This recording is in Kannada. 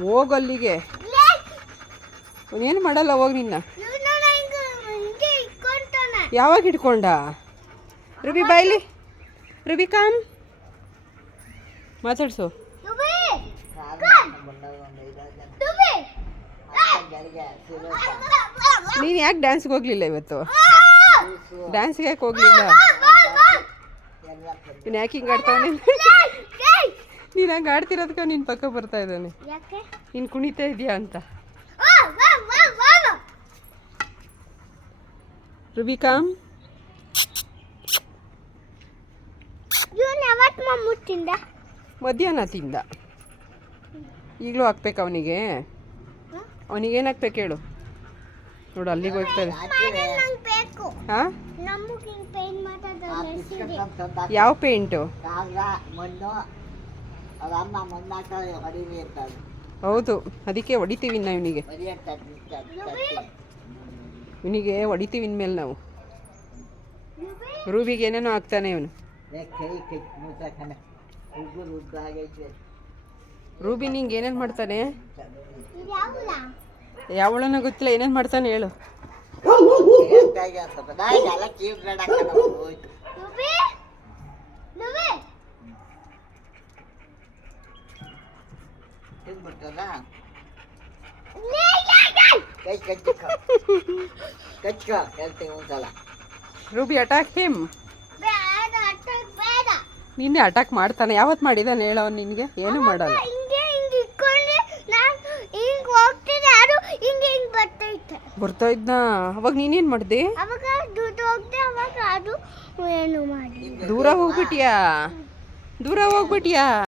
ಹೋಗು ಅಲ್ಲಿಗೆ. ಏನು ಮಾಡಲ್ಲ, ಹೋಗಿ ನಿನ್ನ. ಯಾವಾಗ ಹಿಡ್ಕೊಂಡ? ರುಬಿ ಬಾಯ್ಲಿ, ರುಬಿ ಕಾಮ್ ಮಾತಾಡ್ಸು. ನೀನು ಯಾಕೆ ಡ್ಯಾನ್ಸ್ಗೆ ಹೋಗ್ಲಿಲ್ಲ ಇವತ್ತು? ಡ್ಯಾನ್ಸ್ಗೆ ಯಾಕೆ ಹೋಗ್ಲಿಲ್ಲ? ನೀನು ಯಾಕೆ ಹಿಂಗೆ ಆಡ್ತಾನೆ? ನೀನು ಹಂಗೆ ಆಡ್ತಿರೋದಕ್ಕೆ ನಿನ್ನ ಪಕ್ಕ ಬರ್ತಾ ಇದ್ದಾನೆ. ನೀನು ಕುಣಿತಾ ಇದೆಯಾ ಅಂತ. ರುಬಿಕಾಮ್, ಮಧ್ಯಾಹ್ನ ತಿಂದ. ಈಗಲೂ ಹಾಕ್ಬೇಕು ಅವನಿಗೆ. ಅವನಿಗೇನು ಹಾಕ್ಬೇಕು ಹೇಳು? ನೋಡು ಅಲ್ಲಿಗೆ ಹೋಗ್ತದೆ. ಹಾಂ, ಯಾವ ಪೇಂಟು? ಹೌದು, ಅದಕ್ಕೆ ಹೊಡಿತೀವಿ ನಾವು ಇವನಿಗೆ. ಇವನಿಗೆ ಹೊಡಿತೀವಿ ಇನ್ಮೇಲೆ ನಾವು. ರೂಬಿಗೆ ಏನೇನೋ ಆಗ್ತಾನೆ ಇವನು. ರೂಬಿ ನಿಂಗೆ ಏನೇನು ಮಾಡ್ತಾನೆ? ಯಾವಳನ ಗೊತ್ತಿಲ್ಲ, ಏನೇನು ಮಾಡ್ತಾನೆ ಹೇಳು. Ruby attack him. ನಿನ್ನೆ ಅಟ್ಯಾಕ್ ಮಾಡ್ತಾನೆ. ಯಾವತ್ತು ಮಾಡಿದಾನೆ ಹೇಳೋ? ನಿನಗೆ ಏನು ಮಾಡಲ್ಲ. ಬರ್ತಾ ಇದ್ನ. ಅವಾಗ ನೀನೇನು ಮಾಡಿದೆ? ದೂರ ಹೋಗ್ಬಿಟ್ಯಾ?